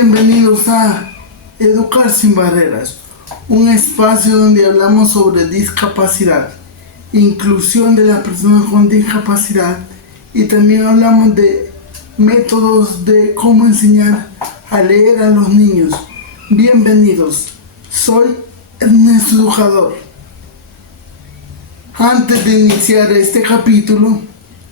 Bienvenidos a Educar sin Barreras, un espacio donde hablamos sobre discapacidad, inclusión de las personas con discapacidad y también hablamos de métodos de cómo enseñar a leer a los niños. Bienvenidos, soy Ernesto Educador. Antes de iniciar este capítulo,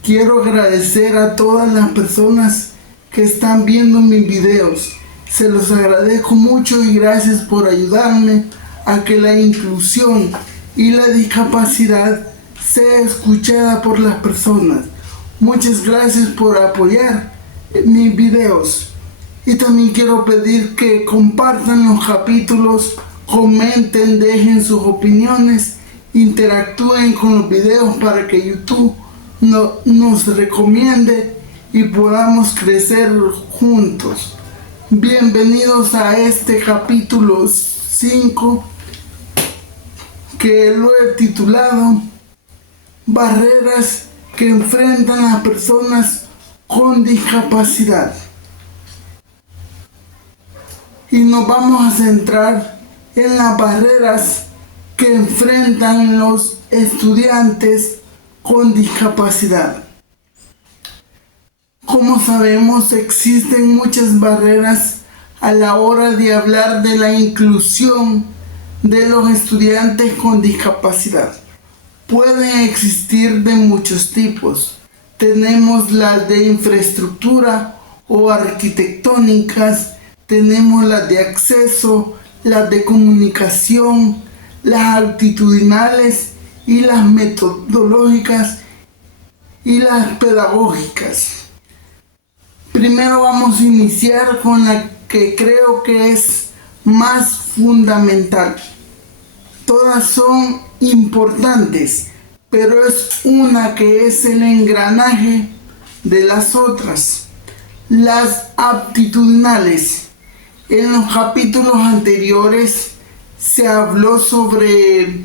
quiero agradecer a todas las personas que están viendo mis videos. Se los agradezco mucho y gracias por ayudarme a que la inclusión y la discapacidad sea escuchada por las personas. Muchas gracias por apoyar mis videos. Y también quiero pedir que compartan los capítulos, comenten, dejen sus opiniones, interactúen con los videos para que YouTube nos recomiende y podamos crecer juntos. Bienvenidos a este capítulo 5 que lo he titulado Barreras que enfrentan a personas con discapacidad. Y nos vamos a centrar en las barreras que enfrentan los estudiantes con discapacidad. Como sabemos, existen muchas barreras a la hora de hablar de la inclusión de los estudiantes con discapacidad. Pueden existir de muchos tipos. Tenemos las de infraestructura o arquitectónicas, tenemos las de acceso, las de comunicación, las actitudinales y las metodológicas y las pedagógicas. Primero vamos a iniciar con la que creo que es más fundamental. Todas son importantes, pero es una que es el engranaje de las otras. Las aptitudinales. En los capítulos anteriores se habló sobre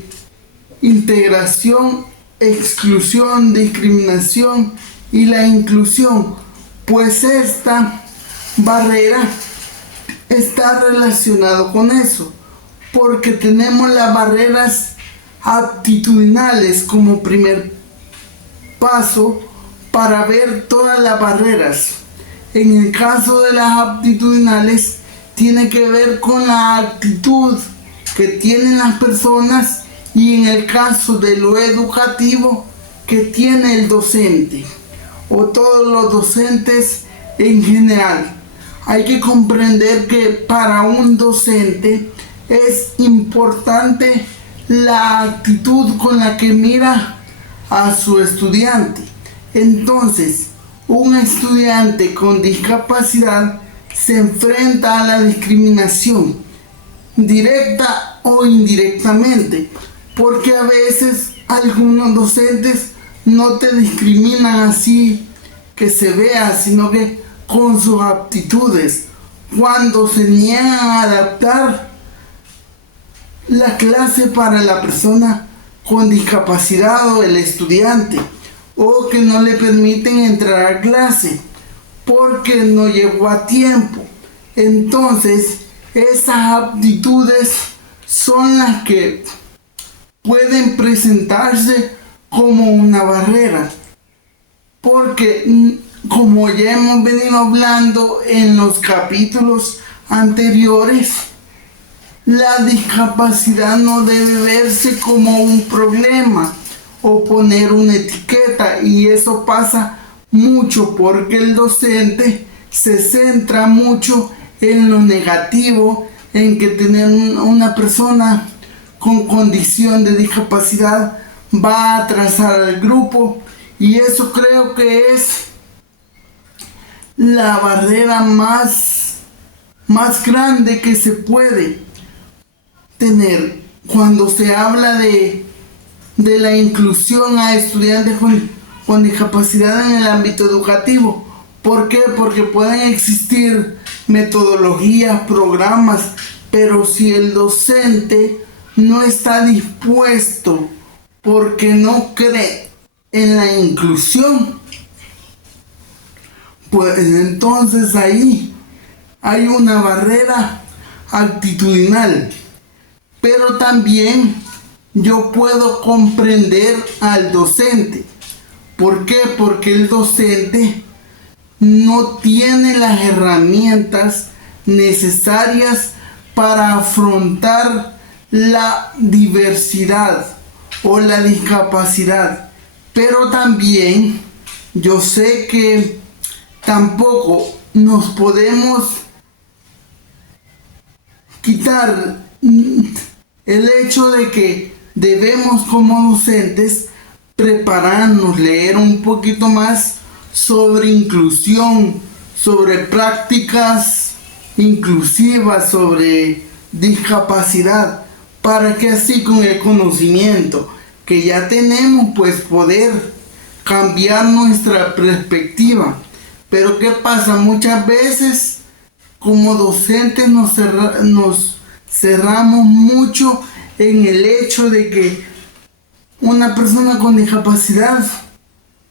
integración, exclusión, discriminación y la inclusión. Pues esta barrera está relacionada con eso, porque tenemos las barreras aptitudinales como primer paso para ver todas las barreras. En el caso de las aptitudinales, tiene que ver con la actitud que tienen las personas y en el caso de lo educativo, que tiene el docente o todos los docentes en general. Hay que comprender que para un docente es importante la actitud con la que mira a su estudiante. Entonces, un estudiante con discapacidad se enfrenta a la discriminación, directa o indirectamente, porque a veces algunos docentes no te discriminan así que se vea, sino que con sus aptitudes, cuando se niegan a adaptar la clase para la persona con discapacidad o el estudiante, o que no le permiten entrar a clase porque no llegó a tiempo. Entonces, esas aptitudes son las que pueden presentarse como una barrera, porque como ya hemos venido hablando en los capítulos anteriores, la discapacidad no debe verse como un problema o poner una etiqueta, y eso pasa mucho porque el docente se centra mucho en lo negativo, en que tener una persona con condición de discapacidad va a atrasar al grupo, y eso creo que es la barrera más grande que se puede tener cuando se habla de la inclusión a estudiantes con discapacidad en el ámbito educativo. ¿Por qué? Porque pueden existir metodologías, programas, pero si el docente no está dispuesto porque no cree en la inclusión, pues entonces ahí hay una barrera actitudinal, pero también yo puedo comprender al docente. ¿Por qué? Porque el docente no tiene las herramientas necesarias para afrontar la diversidad o la discapacidad. Pero también yo sé que tampoco nos podemos quitar el hecho de que debemos como docentes prepararnos, leer un poquito más sobre inclusión, sobre prácticas inclusivas, sobre discapacidad, para que así con el conocimiento que ya tenemos, pues poder cambiar nuestra perspectiva. Pero ¿qué pasa? Muchas veces como docentes nos cerramos mucho en el hecho de que una persona con discapacidad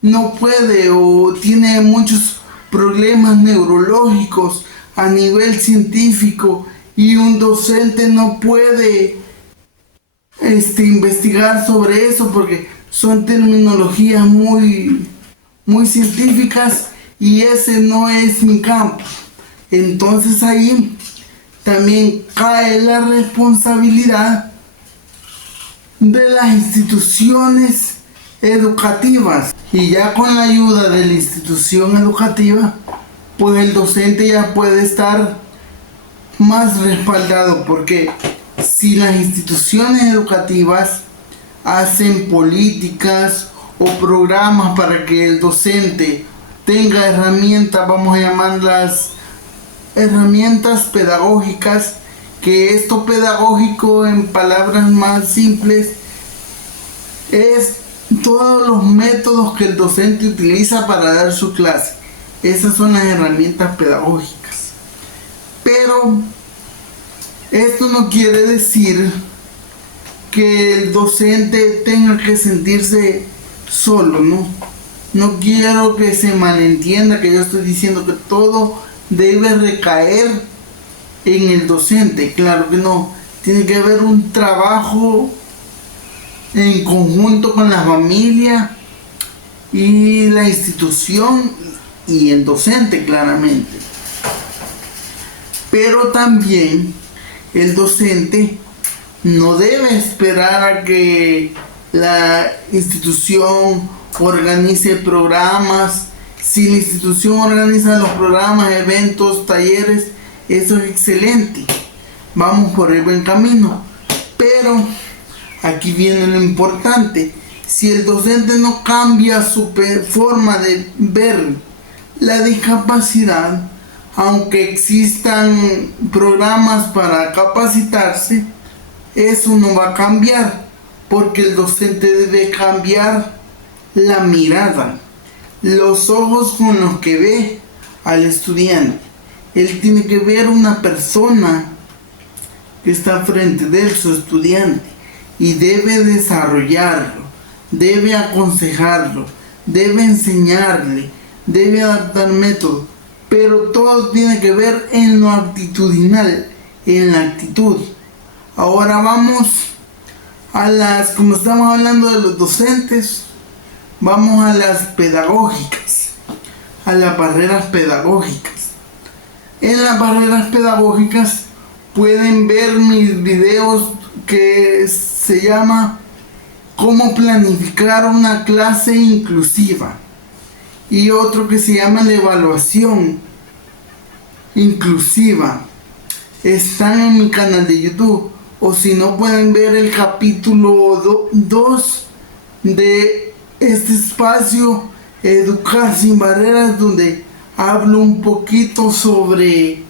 no puede o tiene muchos problemas neurológicos a nivel científico y un docente no puede investigar sobre eso porque son terminologías muy científicas y ese no es mi campo. Entonces ahí también cae la responsabilidad de las instituciones educativas, y ya con la ayuda de la institución educativa pues el docente ya puede estar más respaldado, porque si las instituciones educativas hacen políticas o programas para que el docente tenga herramientas, vamos a llamarlas herramientas pedagógicas, que esto pedagógico en palabras más simples es todos los métodos que el docente utiliza para dar su clase. Esas son las herramientas pedagógicas. Pero esto no quiere decir que el docente tenga que sentirse solo, ¿no? No quiero que se malentienda que yo estoy diciendo que todo debe recaer en el docente. Claro que no. Tiene que haber un trabajo en conjunto con la familia y la institución y el docente, claramente. Pero también el docente no debe esperar a que la institución organice programas. Si la institución organiza los programas, eventos, talleres, eso es excelente. Vamos por el buen camino. Pero aquí viene lo importante. Si el docente no cambia su forma de ver la discapacidad, aunque existan programas para capacitarse, eso no va a cambiar, porque el docente debe cambiar la mirada, los ojos con los que ve al estudiante. Él tiene que ver una persona que está frente de él, su estudiante, y debe desarrollarlo, debe aconsejarlo, debe enseñarle, debe adaptar métodos, pero todo tiene que ver en lo actitudinal, en la actitud. Ahora vamos a como estamos hablando de los docentes, vamos a las pedagógicas, a las barreras pedagógicas. En las barreras pedagógicas pueden ver mis videos que se llama cómo planificar una clase inclusiva, y otro que se llama la evaluación inclusiva. Están en mi canal de YouTube, o si no pueden ver el capítulo 2 de este espacio Educar sin Barreras, donde hablo un poquito sobre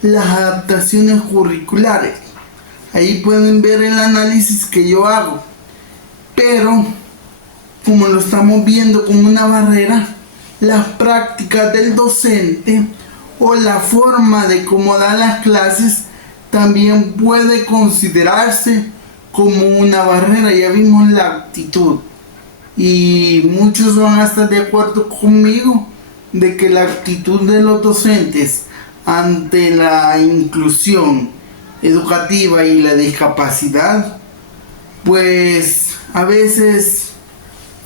las adaptaciones curriculares. Ahí pueden ver el análisis que yo hago. Pero como lo estamos viendo como una barrera, las prácticas del docente o la forma de cómo da las clases también puede considerarse como una barrera. Ya vimos la actitud, y muchos van a estar de acuerdo conmigo de que la actitud de los docentes ante la inclusión educativa y la discapacidad, pues a veces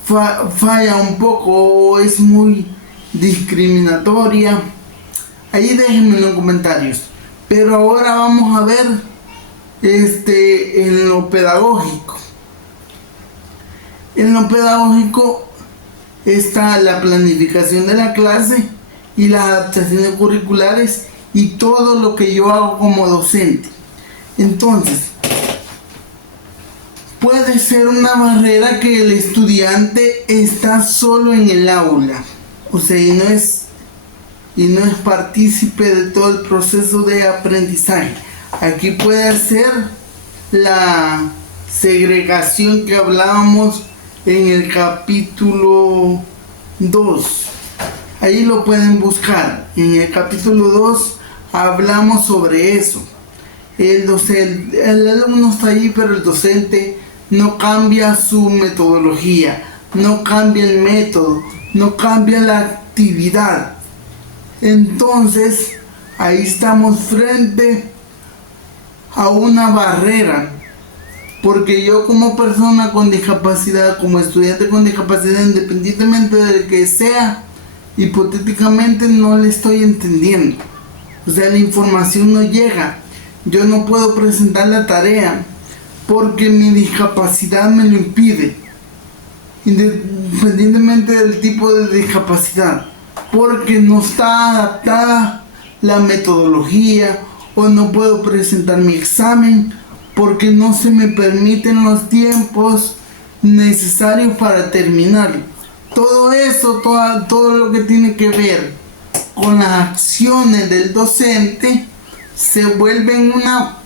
falla un poco o es muy discriminatoria. Ahí déjenme en los comentarios. Pero ahora vamos a ver en lo pedagógico. En lo pedagógico está la planificación de la clase y las adaptaciones curriculares y todo lo que yo hago como docente. Entonces, puede ser una barrera que el estudiante está solo en el aula, o sea, y no es partícipe de todo el proceso de aprendizaje. Aquí puede ser la segregación que hablábamos en el capítulo 2. Ahí lo pueden buscar. En el capítulo 2 hablamos sobre eso. El alumno está ahí, pero el docente no cambia su metodología, no cambia el método, no cambia la actividad. Entonces, ahí estamos frente a una barrera, porque yo como persona con discapacidad, como estudiante con discapacidad, independientemente de que sea, hipotéticamente no le estoy entendiendo. O sea, la información no llega. Yo no puedo presentar la tarea porque mi discapacidad me lo impide, independientemente del tipo de discapacidad, porque no está adaptada la metodología, o no puedo presentar mi examen porque no se me permiten los tiempos necesarios para terminarlo. Todo eso, todo lo que tiene que ver con las acciones del docente se vuelven una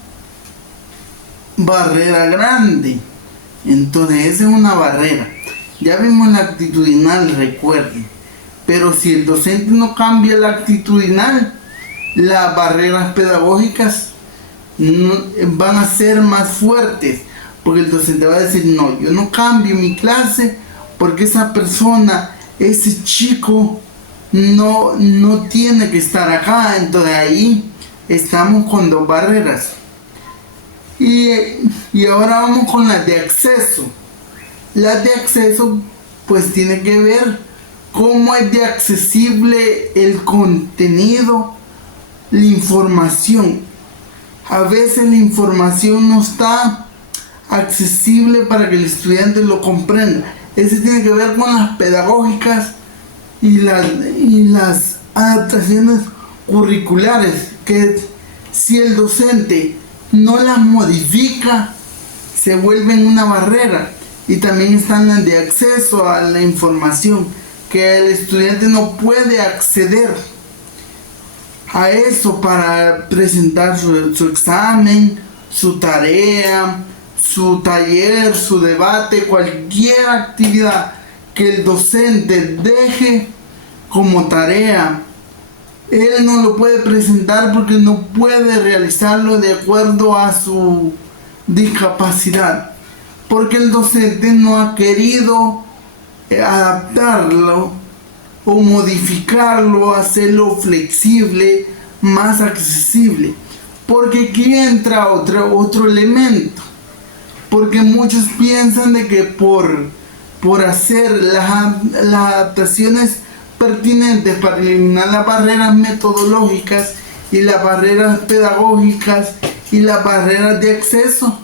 barrera grande. Entonces esa es una barrera. Ya vimos la actitudinal, recuerden. Pero si el docente no cambia la actitudinal, las barreras pedagógicas van a ser más fuertes, porque el docente va a decir: no, yo no cambio mi clase porque esa persona, ese chico no tiene que estar acá. Entonces ahí estamos con dos barreras. Y ahora vamos con las de acceso. Las de acceso pues tiene que ver cómo es de accesible el contenido, la información. A veces la información no está accesible para que el estudiante lo comprenda. Eso tiene que ver con las pedagógicas y las adaptaciones curriculares, que si el docente no las modifica, se vuelven una barrera. Y también están las de acceso a la información, que el estudiante no puede acceder a eso para presentar su examen, su tarea, su taller, su debate, cualquier actividad que el docente deje como tarea. Él no lo puede presentar porque no puede realizarlo de acuerdo a su discapacidad, porque el docente no ha querido adaptarlo o modificarlo, hacerlo flexible, más accesible. Porque aquí entra otro elemento, porque muchos piensan de que por hacer las adaptaciones pertinentes para eliminar las barreras metodológicas y las barreras pedagógicas y las barreras de acceso,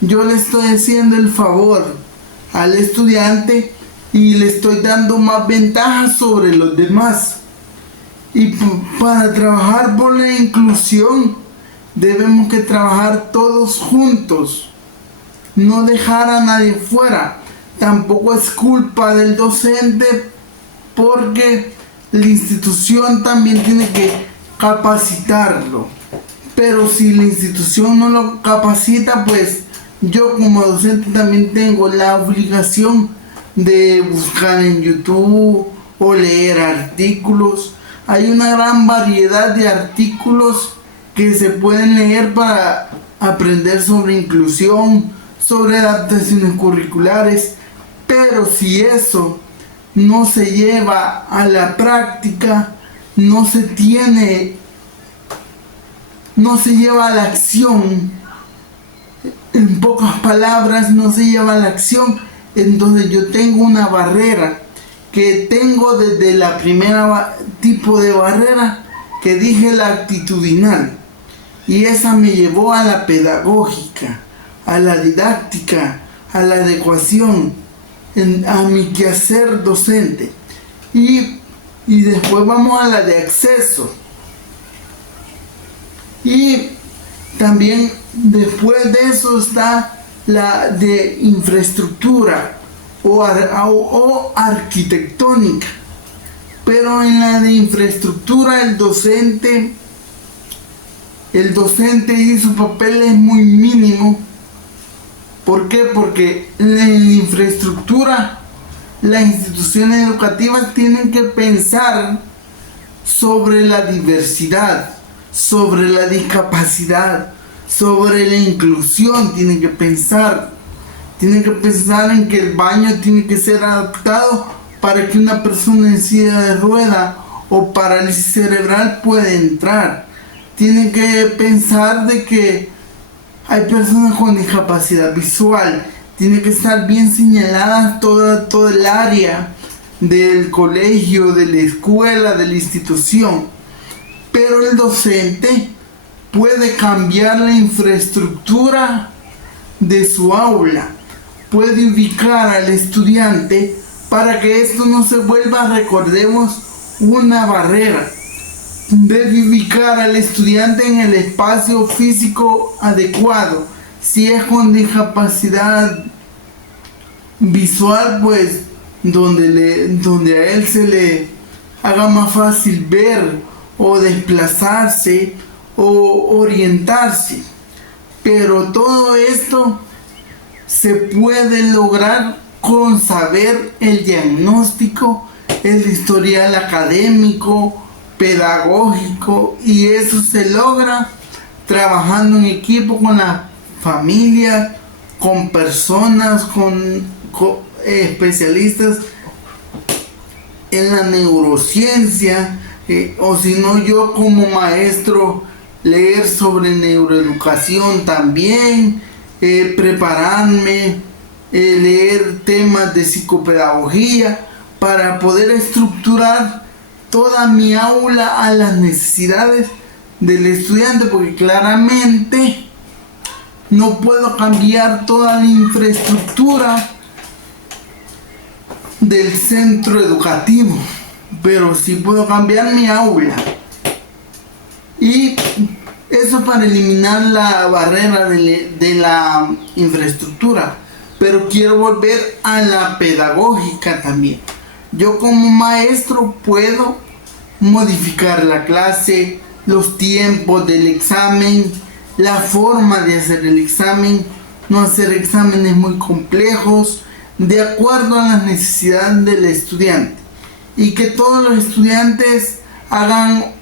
yo le estoy haciendo el favor al estudiante y le estoy dando más ventajas sobre los demás. Y para trabajar por la inclusión debemos que trabajar todos juntos, no dejar a nadie fuera. Tampoco es culpa del docente, porque la institución también tiene que capacitarlo. Pero si la institución no lo capacita, pues yo como docente también tengo la obligación de buscar en YouTube o leer artículos. Hay una gran variedad de artículos que se pueden leer para aprender sobre inclusión, sobre adaptaciones curriculares. Pero si eso no se lleva a la práctica, no se tiene no se lleva a la acción, en pocas palabras, no se lleva a la acción, entonces yo tengo una barrera que tengo desde la primera tipo de barrera que dije, la actitudinal, y esa me llevó a la pedagógica, a la didáctica, a la adecuación, a mi quehacer docente, y después vamos a la de acceso, y también después de eso está la de infraestructura o arquitectónica. Pero en la de infraestructura el docente y su papel es muy mínimo. ¿Por qué? Porque en la infraestructura las instituciones educativas tienen que pensar sobre la diversidad, sobre la discapacidad, sobre la inclusión. Tienen que pensar en que el baño tiene que ser adaptado para que una persona en silla de rueda o parálisis cerebral pueda entrar. Tienen que pensar de que hay personas con discapacidad visual. Tiene que estar bien señalada toda el área del colegio, de la escuela, de la institución. Pero el docente puede cambiar la infraestructura de su aula, puede ubicar al estudiante para que esto no se vuelva, recordemos, una barrera. Debe ubicar al estudiante en el espacio físico adecuado. Si es con discapacidad visual, pues donde a él se le haga más fácil ver o desplazarse o orientarse. Pero todo esto se puede lograr con saber el diagnóstico, el historial académico, pedagógico, y eso se logra trabajando en equipo con la familia, con personas, con especialistas en la neurociencia, o si no, yo como maestro leer sobre neuroeducación también, prepararme, leer temas de psicopedagogía para poder estructurar toda mi aula a las necesidades del estudiante, porque claramente no puedo cambiar toda la infraestructura del centro educativo, pero sí puedo cambiar mi aula. Y eso para eliminar la barrera de la infraestructura. Pero quiero volver a la pedagógica también. Yo como maestro puedo modificar la clase, los tiempos del examen, la forma de hacer el examen, no hacer exámenes muy complejos, de acuerdo a las necesidades del estudiante. Y que todos los estudiantes hagan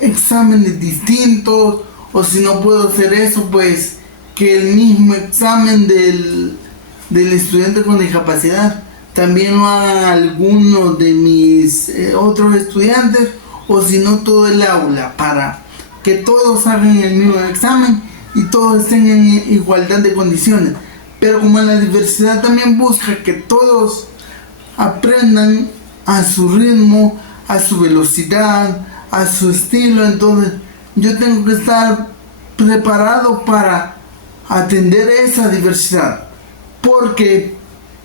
exámenes distintos, o si no puedo hacer eso, pues que el mismo examen del estudiante con discapacidad también lo hagan algunos de mis otros estudiantes, o si no todo el aula, para que todos hagan el mismo examen y todos estén en igualdad de condiciones. Pero como la diversidad también busca que todos aprendan a su ritmo, a su velocidad, a su estilo, entonces yo tengo que estar preparado para atender esa diversidad, porque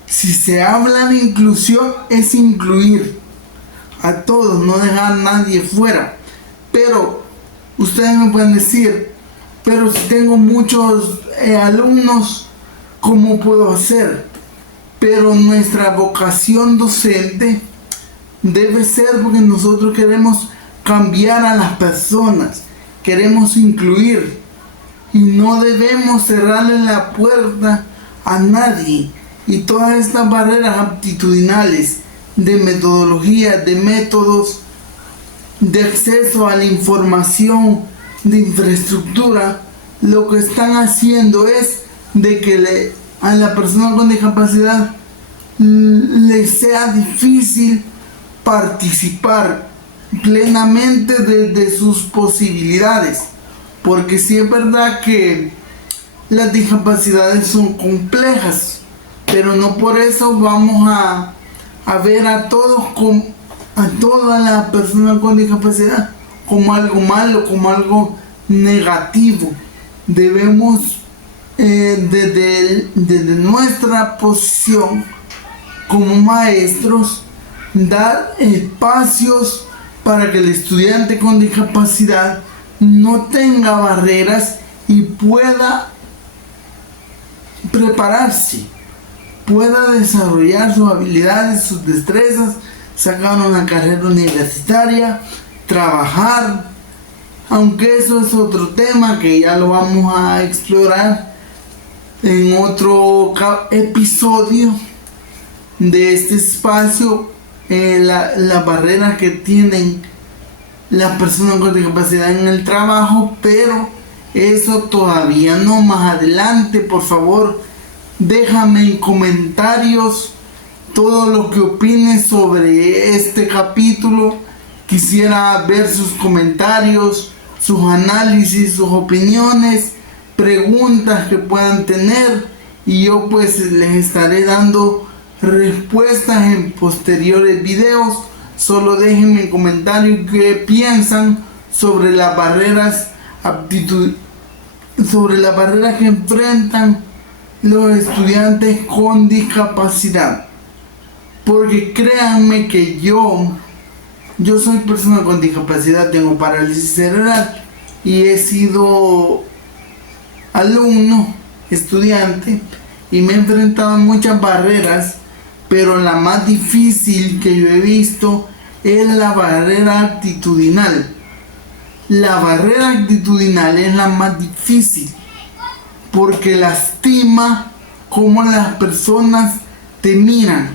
si se habla de inclusión es incluir a todos, no dejar a nadie fuera. Pero ustedes me pueden decir, pero si tengo muchos alumnos, ¿cómo puedo hacer? Pero nuestra vocación docente debe ser, porque nosotros queremos cambiar a las personas, queremos incluir, y no debemos cerrarle la puerta a nadie. Y todas estas barreras aptitudinales, de metodología, de métodos, de acceso a la información, de infraestructura, lo que están haciendo es de que a la persona con discapacidad le sea difícil participar plenamente de sus posibilidades. porque sí es verdad que las discapacidades son complejas, pero no por eso vamos a ver a todas las personas con discapacidad como algo malo, como algo negativo. Debemos desde nuestra posición como maestros dar espacios para que el estudiante con discapacidad no tenga barreras y pueda prepararse, pueda desarrollar sus habilidades, sus destrezas, sacar una carrera universitaria, trabajar, aunque eso es otro tema que ya lo vamos a explorar en otro episodio de este espacio, la barrera que tienen las personas con discapacidad en el trabajo, pero eso todavía no. Más adelante, por favor, déjame en comentarios todo lo que opines sobre este capítulo. Quisiera ver sus comentarios, sus análisis, sus opiniones, preguntas que puedan tener, y yo pues les estaré dando respuestas en posteriores videos. Solo déjenme en comentarios qué piensan sobre las barreras que enfrentan los estudiantes con discapacidad, porque créanme que yo soy persona con discapacidad, tengo parálisis cerebral y he sido alumno, estudiante, y me he enfrentado a muchas barreras, pero la más difícil que yo he visto es la barrera actitudinal. La barrera actitudinal es la más difícil porque lastima cómo las personas te miran.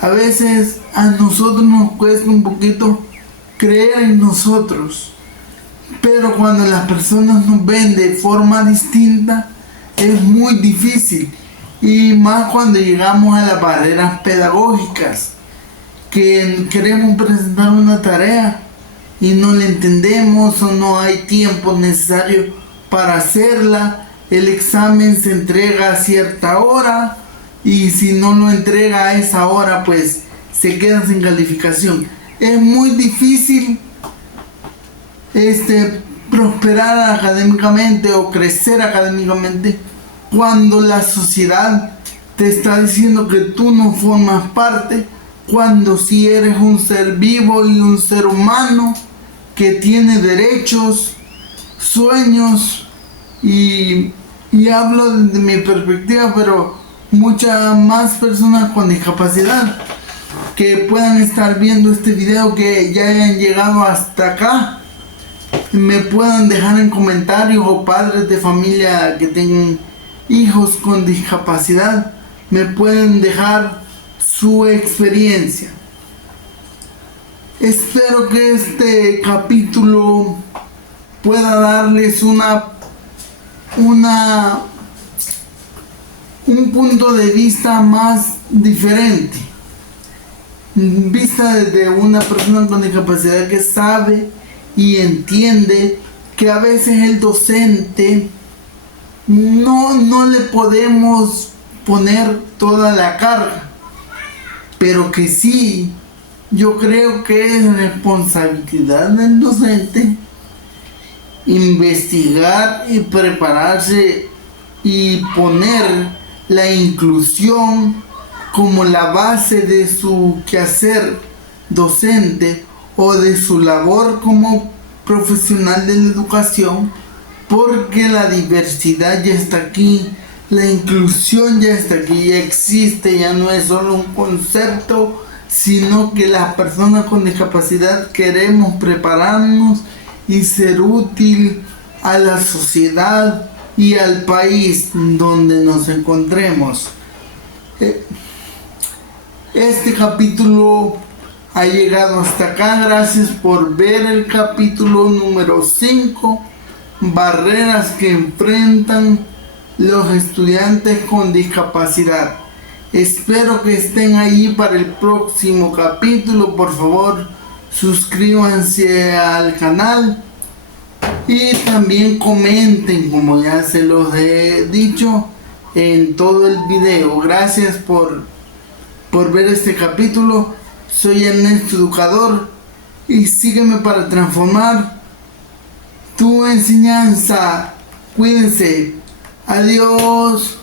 A veces a nosotros nos cuesta un poquito creer en nosotros, pero cuando las personas nos ven de forma distinta es muy difícil, y más cuando llegamos a las barreras pedagógicas, que queremos presentar una tarea y no la entendemos o no hay tiempo necesario para hacerla. El examen se entrega a cierta hora y si no lo entrega a esa hora pues se queda sin calificación. Es muy difícil prosperar académicamente o crecer académicamente cuando la sociedad te está diciendo que tú no formas parte, cuando si eres un ser vivo y un ser humano que tiene derechos, sueños, y hablo desde mi perspectiva, pero muchas más personas con discapacidad que puedan estar viendo este video, que ya hayan llegado hasta acá, me puedan dejar en comentarios, o padres de familia que tengan hijos con discapacidad, me pueden dejar su experiencia. Espero que este capítulo pueda darles un punto de vista más diferente, vista desde una persona con discapacidad que sabe y entiende que a veces el docente no le podemos poner toda la carga, pero que sí, yo creo que es responsabilidad del docente investigar y prepararse y poner la inclusión como la base de su quehacer docente o de su labor como profesional de la educación, porque la diversidad ya está aquí, la inclusión ya está aquí, ya existe, ya no es solo un concepto, sino que las personas con discapacidad queremos prepararnos y ser útil a la sociedad y al país donde nos encontremos. Este capítulo ha llegado hasta acá. Gracias por ver el capítulo número 5, barreras que enfrentan los estudiantes con discapacidad. Espero que estén ahí para el próximo capítulo. Por favor, suscríbanse al canal Y también comenten, como ya se los he dicho en todo el video. Gracias por ver este capítulo. Soy Ernesto Educador y sígueme para transformar tu enseñanza. Cuídense. Adiós.